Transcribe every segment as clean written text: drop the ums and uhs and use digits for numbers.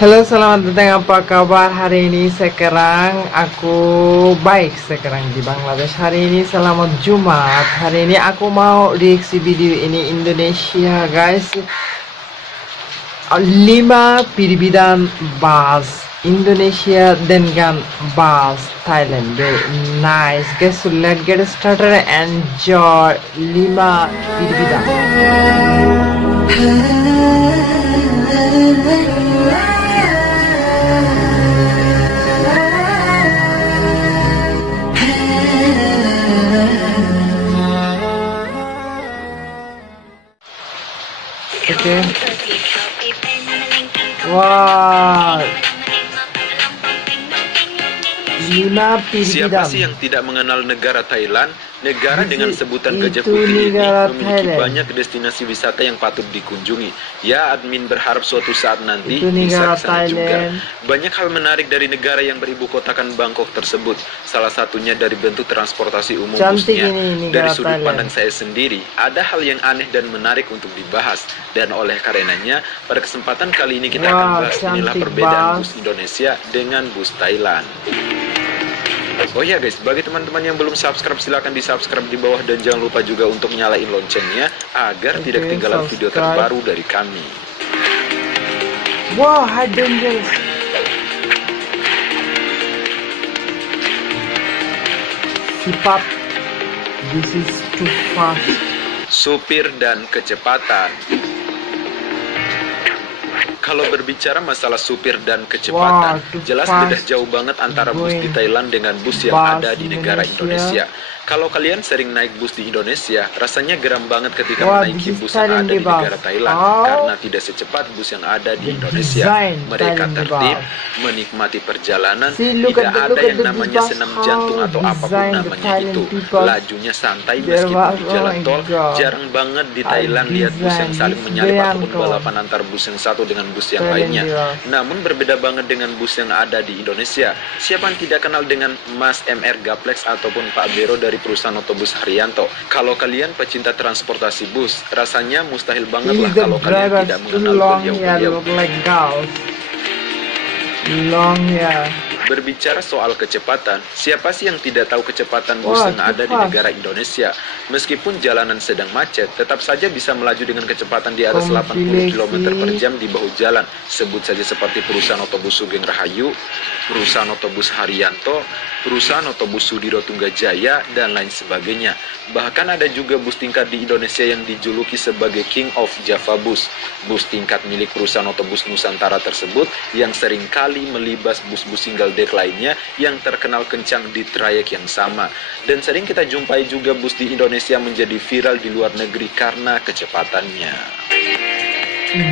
Halo, selamat datang. Apa kabar hari ini? Sekarang aku baik sekarang di Bangladesh. Hari ini selamat Jumat. Hari ini aku mau reaksi video ini Indonesia, guys. 5 perbedaan bahasa Indonesia dengan bahasa Thailand. Very nice, guys. So let's get started and enjoy 5 perbedaan. Oke. Wah. 5 Siapa perbedaan. sih yang tidak mengenal negara Thailand? Negara dengan sebutan Gajah Itu Putih ini negara memiliki Thailand. banyak destinasi wisata yang patut dikunjungi. Ya, admin berharap suatu saat nanti Itu bisa negara ke sana juga. Thailand. Banyak hal menarik dari negara yang beribu kotakan Bangkok tersebut. Salah satunya dari bentuk transportasi umum Cantik busnya. ini Dari negara sudut Thailand. pandang saya sendiri, ada hal yang aneh dan menarik untuk dibahas. Dan oleh karenanya, pada kesempatan kali ini kita akan Wah, bahas inilah cantik perbedaan banget. bus Indonesia dengan bus Thailand. Oh ya guys, bagi teman-teman yang belum subscribe, silahkan di subscribe di bawah dan jangan lupa juga untuk nyalain loncengnya agar tidak ketinggalan video subscribe. terbaru dari kami. Wow, hidden gems. Sifat. This is too fast. Supir dan kecepatan. Kalau berbicara masalah supir dan kecepatan, Wah, too jelas fast beda jauh banget antara bus di going. Thailand dengan bus yang Bus ada di negara Indonesia. Indonesia. Kalau kalian sering naik bus di Indonesia, rasanya geram banget ketika Wah, menaiki this is bus yang Thailand ada di bus. negara Thailand Oh. karena tidak secepat bus yang ada di The Indonesia. design Mereka Thailand tertib, bus. menikmati perjalanan, See, look tidak at the- ada look at yang the namanya bus, senam how jantung atau apapun design the namanya Thailand itu. people. Lajunya santai Their meskipun bus, di oh jalan my tol. God. Jarang banget di How Thailand lihat bus yang design saling this menyalip ataupun vehicle. balapan antar bus yang satu dengan bus yang Thailand lainnya. bus. Namun berbeda banget dengan bus yang ada di Indonesia. Siapa yang tidak kenal dengan Mas MR Gaplex ataupun Pak Bero dari perusahaan otobus Haryanto? Kalau kalian pecinta transportasi bus, rasanya mustahil banget lah He's the kalau kalian driver tidak too mengenal long hair, beliau-beliau. look like girls. Long hair. Berbicara soal kecepatan, siapa sih yang tidak tahu kecepatan bus Wah, yang ada di cepat. negara Indonesia? Meskipun jalanan sedang macet, tetap saja bisa melaju dengan kecepatan di atas 80 km per jam di bahu jalan. Sebut saja seperti perusahaan otobus Sugeng Rahayu, perusahaan otobus Haryanto, perusahaan otobus Sudiro Tunggajaya, dan lain sebagainya. Bahkan ada juga bus tingkat di Indonesia yang dijuluki sebagai King of Java Bus. Bus tingkat milik perusahaan otobus Nusantara tersebut yang seringkali melibas bus-bus single deck lainnya yang terkenal kencang di trayek yang sama. Dan sering kita jumpai juga bus di Indonesia menjadi viral di luar negeri karena kecepatannya.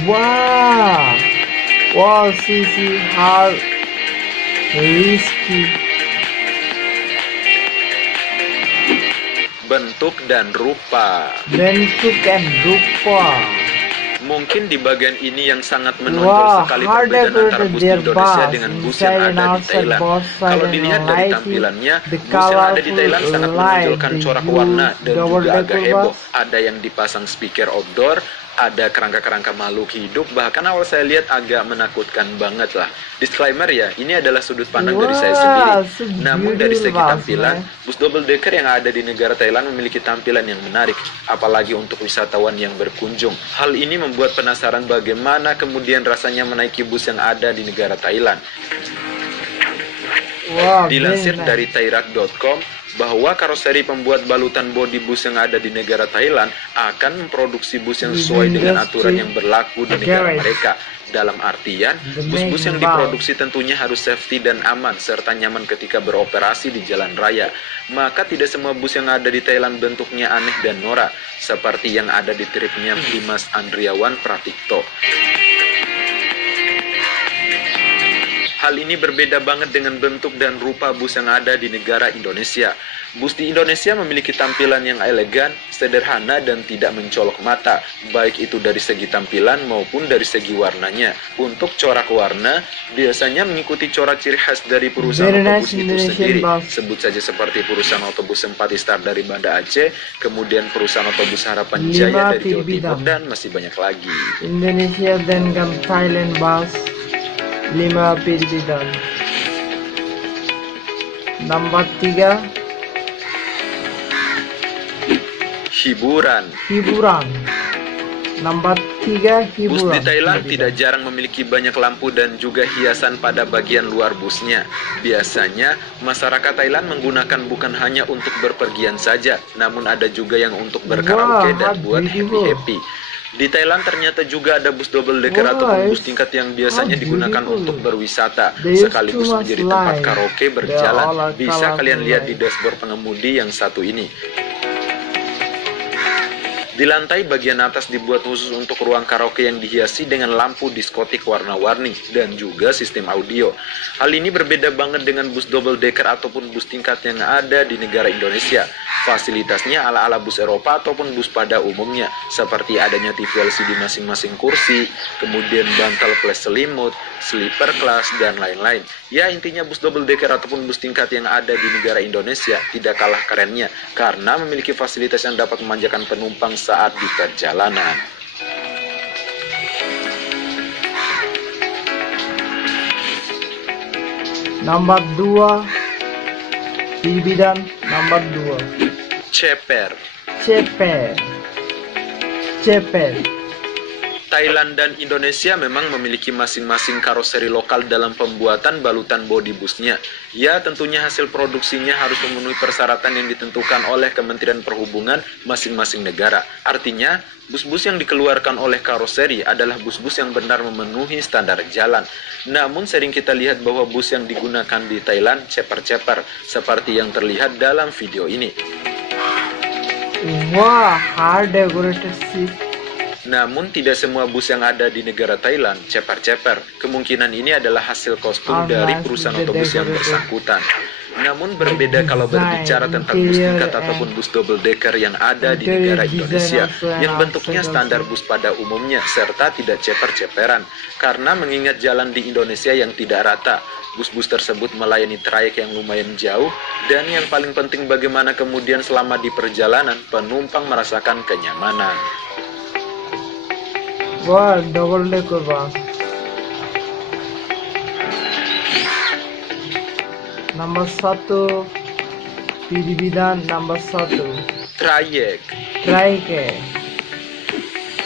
Wow. Wow, see how risky. Bentuk dan rupa. Bentuk and rupa. Mungkin di bagian ini yang sangat menonjol Wah, sekali harder perbedaan antara to bus di their Indonesia bus, dengan bus inside yang and ada di outside, Thailand. both side Kalau and dilihat dari lighting, tampilannya, the bus yang ada di colorful Thailand sangat light, menonjolkan the corak huge warna dan double juga agak decker heboh. bus. Ada yang dipasang speaker outdoor, ada kerangka-kerangka makhluk hidup, bahkan awal saya lihat agak menakutkan banget lah. Disclaimer ya, ini adalah sudut pandang dari saya Wah, sendiri. so Namun dari segi beautiful, tampilan, man. bus double decker yang ada di negara Thailand memiliki tampilan yang menarik, apalagi untuk wisatawan yang berkunjung. Hal ini membuat penasaran bagaimana kemudian rasanya menaiki bus yang ada di negara Thailand. Wow, Dilansir very nice. dari thairat.com bahwa karoseri pembuat balutan bodi bus yang ada di negara Thailand akan memproduksi bus yang sesuai dengan aturan yang berlaku di negara mereka. Dalam artian, bus-bus yang diproduksi tentunya harus safety dan aman serta nyaman ketika beroperasi di jalan raya. Maka tidak semua bus yang ada di Thailand bentuknya aneh dan norak, seperti yang ada di tripnya Dimas Andriawan Pratikto. Hal ini berbeda banget dengan bentuk dan rupa bus yang ada di negara Indonesia. Bus di Indonesia memiliki tampilan yang elegan, sederhana, dan tidak mencolok mata, baik itu dari segi tampilan maupun dari segi warnanya. Untuk corak warna, biasanya mengikuti corak ciri khas dari perusahaan Very otobus nice itu Indonesian sendiri. bus. Sebut saja seperti perusahaan otobus Empati Star dari Banda Aceh, kemudian perusahaan otobus Harapan 5 Jaya dari Jawa Pilbidang. Timur, dan masih banyak lagi. Indonesia dan Thailand bus. 5 Piribidan. Nomor 3 hiburan. Nomor 3 Bus hiburan. di Thailand tidak jarang memiliki banyak lampu dan juga hiasan pada bagian luar busnya. Biasanya, masyarakat Thailand menggunakan bukan hanya untuk berpergian saja, namun ada juga yang untuk berkaraoke dan buat happy-happy. Di Thailand ternyata juga ada bus double decker ataupun bus tingkat yang biasanya digunakan untuk berwisata, sekaligus menjadi tempat karaoke berjalan. Bisa kalian lihat di dashboard pengemudi yang satu ini. Di lantai bagian atas dibuat khusus untuk ruang karaoke yang dihiasi dengan lampu diskotik warna-warni dan juga sistem audio. Hal ini berbeda banget dengan bus double decker ataupun bus tingkat yang ada di negara Indonesia. Fasilitasnya ala-ala bus Eropa ataupun bus pada umumnya, seperti adanya TV LCD masing-masing kursi, kemudian bantal plus selimut, sleeper class, dan lain-lain. Ya, intinya bus double decker ataupun bus tingkat yang ada di negara Indonesia tidak kalah kerennya karena memiliki fasilitas yang dapat memanjakan penumpang saat di perjalanan. Nomor 2 Piribidan. Nomor 2 Ceper. Thailand dan Indonesia memang memiliki masing-masing karoseri lokal dalam pembuatan balutan bodi busnya. Ya, tentunya hasil produksinya harus memenuhi persyaratan yang ditentukan oleh Kementerian Perhubungan masing-masing negara. Artinya, bus-bus yang dikeluarkan oleh karoseri adalah bus-bus yang benar memenuhi standar jalan. Namun sering kita lihat bahwa bus yang digunakan di Thailand ceper-ceper, seperti yang terlihat dalam video ini. Wah, hard decorated seat. Namun tidak semua bus yang ada di negara Thailand ceper-ceper. Kemungkinan ini adalah hasil kostum dari perusahaan otobus yang bersangkutan. Namun berbeda kalau berbicara tentang bus tingkat ataupun bus double decker yang ada di negara Indonesia, yang bentuknya standar bus pada umumnya serta tidak ceper-ceperan. Karena mengingat jalan di Indonesia yang tidak rata, bus-bus tersebut melayani trayek yang lumayan jauh, dan yang paling penting bagaimana kemudian selama di perjalanan penumpang merasakan kenyamanan. Wah, double decker bus. Nomor 1 Piribidan. Nomor 1 Trayek.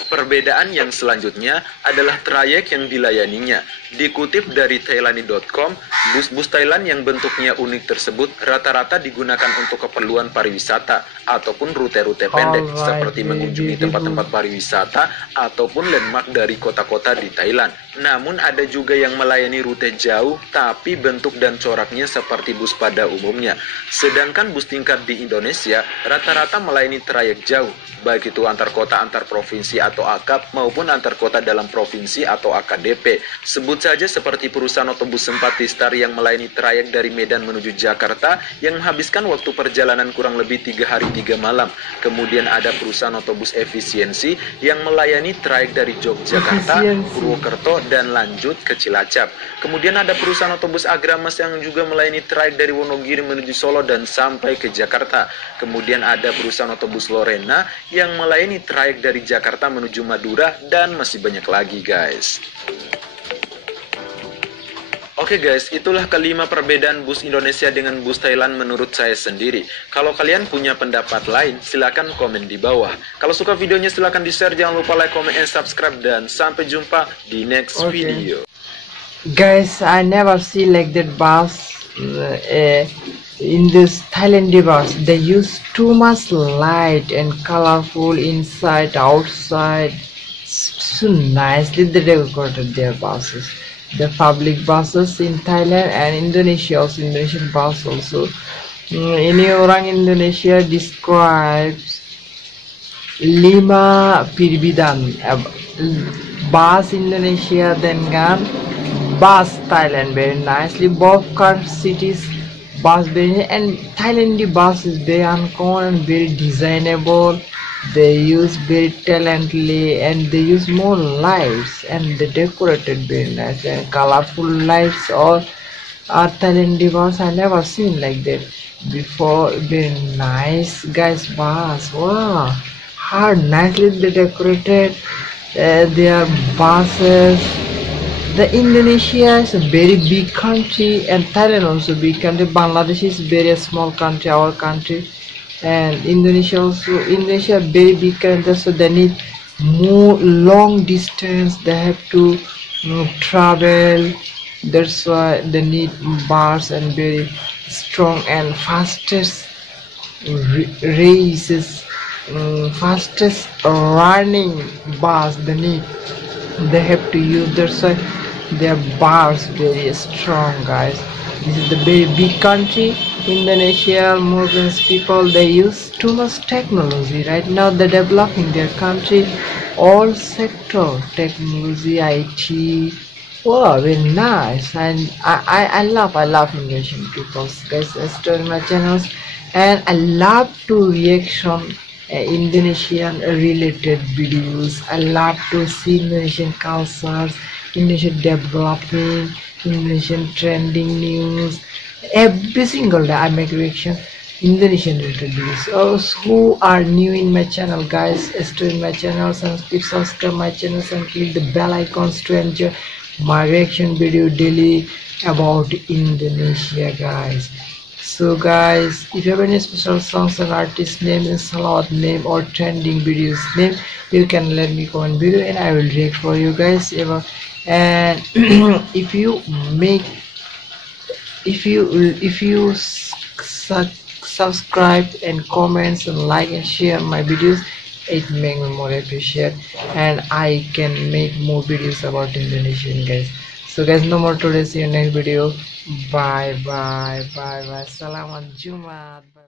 Perbedaan yang selanjutnya adalah trayek yang dilayaninya. Dikutip dari Thailani.com, bus-bus Thailand yang bentuknya unik tersebut rata-rata digunakan untuk keperluan pariwisata ataupun rute-rute pendek seperti mengunjungi tempat-tempat pariwisata ataupun landmark dari kota-kota di Thailand. Namun ada juga yang melayani rute jauh tapi bentuk dan coraknya seperti bus pada umumnya. Sedangkan bus tingkat di Indonesia rata-rata melayani trayek jauh, baik itu antar kota antar provinsi atau AKAP maupun antar kota dalam provinsi atau AKDP. Sebut saja seperti perusahaan otobus Sempati Star yang melayani trayek dari Medan menuju Jakarta yang menghabiskan waktu perjalanan kurang lebih 3 hari 3 malam. Kemudian ada perusahaan otobus Efisiensi yang melayani trayek dari Yogyakarta, Purwokerto, dan lanjut ke Cilacap. Kemudian ada perusahaan otobus Agramas yang juga melayani trayek dari Wonogiri menuju Solo dan sampai ke Jakarta. Kemudian ada perusahaan otobus Lorena yang melayani trayek dari Jakarta menuju Madura, dan masih banyak lagi guys. Oke guys, itulah kelima perbedaan bus Indonesia dengan bus Thailand menurut saya sendiri. Kalau kalian punya pendapat lain, silakan komen di bawah. Kalau suka videonya silakan di-share, jangan lupa like, comment, and subscribe, dan sampai jumpa di next video. Guys, I never see like that bus in this Thailand bus. They use too much light and colorful inside, outside. So nicely they decorated their buses. The public buses in Thailand and Indonesia, also Indonesian bus also. Ini orang Indonesia describes 5 Piribidan, bus Indonesia dengan bus Thailand very nicely. Both car cities bus very, and Thailand bus is very uncommon and very designable. They use very talently and they use more lights and they decorated very nice and colorful lights. Or Thailand bus I never seen like that before. Very nice guys bus. Wow, how nicely they decorated their buses. The Indonesia is a very big country and Thailand also big country. Bangladesh is very small country, our country, and Indonesia very big country, so they need more long distance. They have to travel. That's why they need bars and very strong and fastest races, fastest running bars they have to use. That's why their bars very strong, guys. This is the very big country, Indonesia. Muslims people, they use too much technology right now. They're developing their country, all sector technology, IT. Wow, very nice. And I love Indonesian people, guys. Stay my channels, and I love to reaction Indonesian related videos. I love to see Indonesian cultures, Indonesian developing, Indonesian trending news. Every single day I make reaction Indonesian related videos. Also, who are new in my channel, guys, stay in my channels and keep subscribe my channels and click the bell icons to enjoy my reaction video daily about Indonesia, guys. So guys, if you have any special songs and artist name and salawat name or trending videos name, you can let me comment video and I will react for you guys. And if you subscribe and comments and like and share my videos, it makes me more appreciate and I can make more videos about Indonesian, guys. So guys, no more today. See you next video. Bye bye. Selamat Jumat. Bye.